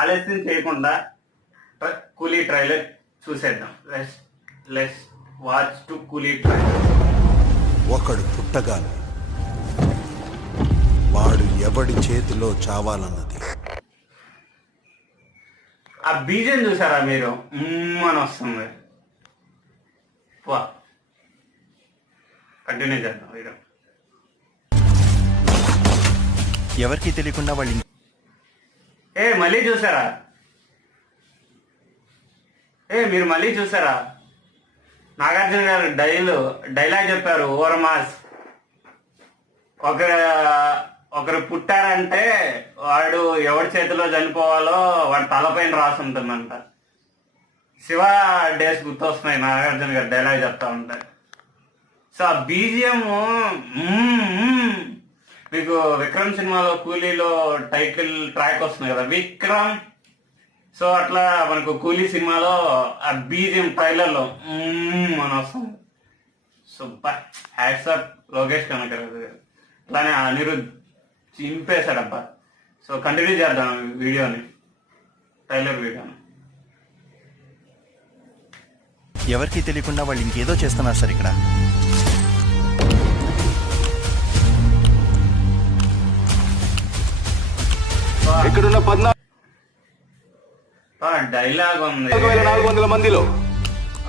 ఆలస్యం చేయకుండా కూలీ ట్రైలర్ చూసేద్దాం. లెట్స్ వాచ్ టు కూలీ ట్రైలర్. ఒకడు పుట్టగానే వాడు ఎవడి చేతిలో చావాలన్నది. ఆ బీజం చూసారా మీరు? అని వస్తుంది. కంటిన్యూ చేద్దాం వీడియో. ఎవరికి తెలియకుండా వాళ్ళు మళ్ళీ చూసారా? మీరు మళ్ళీ చూసారా? నాగార్జున గారు డైలాగ్ చెప్పారు, ఓవర్ మాస్. ఒకరు పుట్టారంటే వాడు ఎవరి చేతిలో చనిపోవాలో వాడి తలపైన రాసి ఉంటుందంట. శివ డేస్ గుర్తొస్తున్నాయి నాగార్జున గారు డైలాగ్ చెప్తా ఉంటారు. సో ఆ బీజిఎం మీకు విక్రమ్ సినిమాలో కూలీలో టైటిల్ ట్రాక్ వస్తుంది కదా, విక్రమ్. సో అట్లా మనకు కూలీ సినిమాలో ఆ బీజిఎం ట్రైలర్లో అని వస్తుంది. సూపర్, హ్యాట్సాప్ లోకేష్ కనకరాజు గారు. అట్లానే అనిరుద్ధ్ చింపేశాడబ్బా. సో కంటిన్యూ చేద్దాం వీడియోని, ట్రైలర్ వీడియోని. ఎవరికి తెలియకుండా వాళ్ళు ఇంకేదో చేస్తున్నారు సార్ ఇక్కడ. ఇక్కడున్న 14,400 మందిలో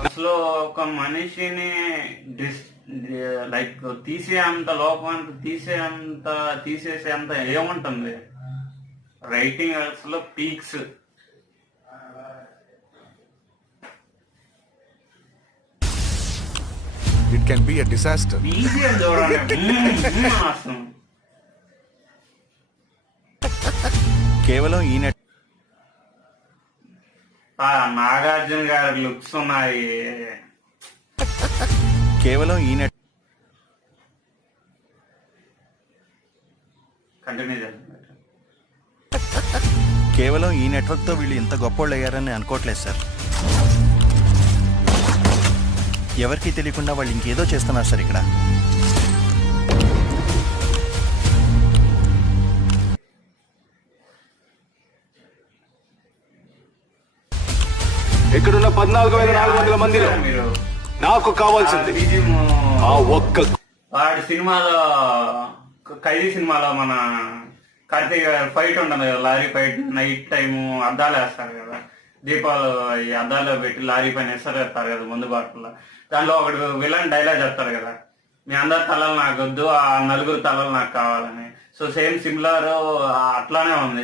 అసలు ఒక మనిషిని లైక్ తీసేంత లోపంత తీసేసేంత ఏముంటుంది రైటింగ్ అసలు peaks. It can be a disaster. BGM చూడండి అసలు. కేవలం ఈయన నాగార్జున గారి లుక్స్ ఉన్నాయి. కేవలం ఈయన కంటిన్యూ చేద్దాం. కేవలం ఈ నెట్వర్క్తో వీళ్ళు ఇంత గొప్పోళ్ళు అయ్యారని అనుకోవట్లేదు సార్. ఎవరికి తెలియకుండా వాళ్ళు ఇంకేదో చేస్తున్నారు సార్ ఇక్కడ. ఇక్కడున్న 14,400 మందిలో నాకు కావాల్సింది ఆ ఒక్క. వాడి సినిమాలో ఖైదీ సినిమాలో మన కార్తీక్ ఫైట్ ఉంటుంది కదా, లారీ ఫైట్. నైట్ టైము అద్దాలు వేస్తారు కదా, దీపాలు ఈ అద్దాల్లో పెట్టి లారీ పైన వేస్తారు కదా ముందు బాటల్లో. దాంట్లో ఒకటి విలన్ డైలాగ్ చెప్తారు కదా, మీ అందరి తలలు నాకు వద్దు, ఆ నలుగురు తలలు నాకు కావాలని. సో సేమ్ సిమిలర్ అట్లానే ఉంది.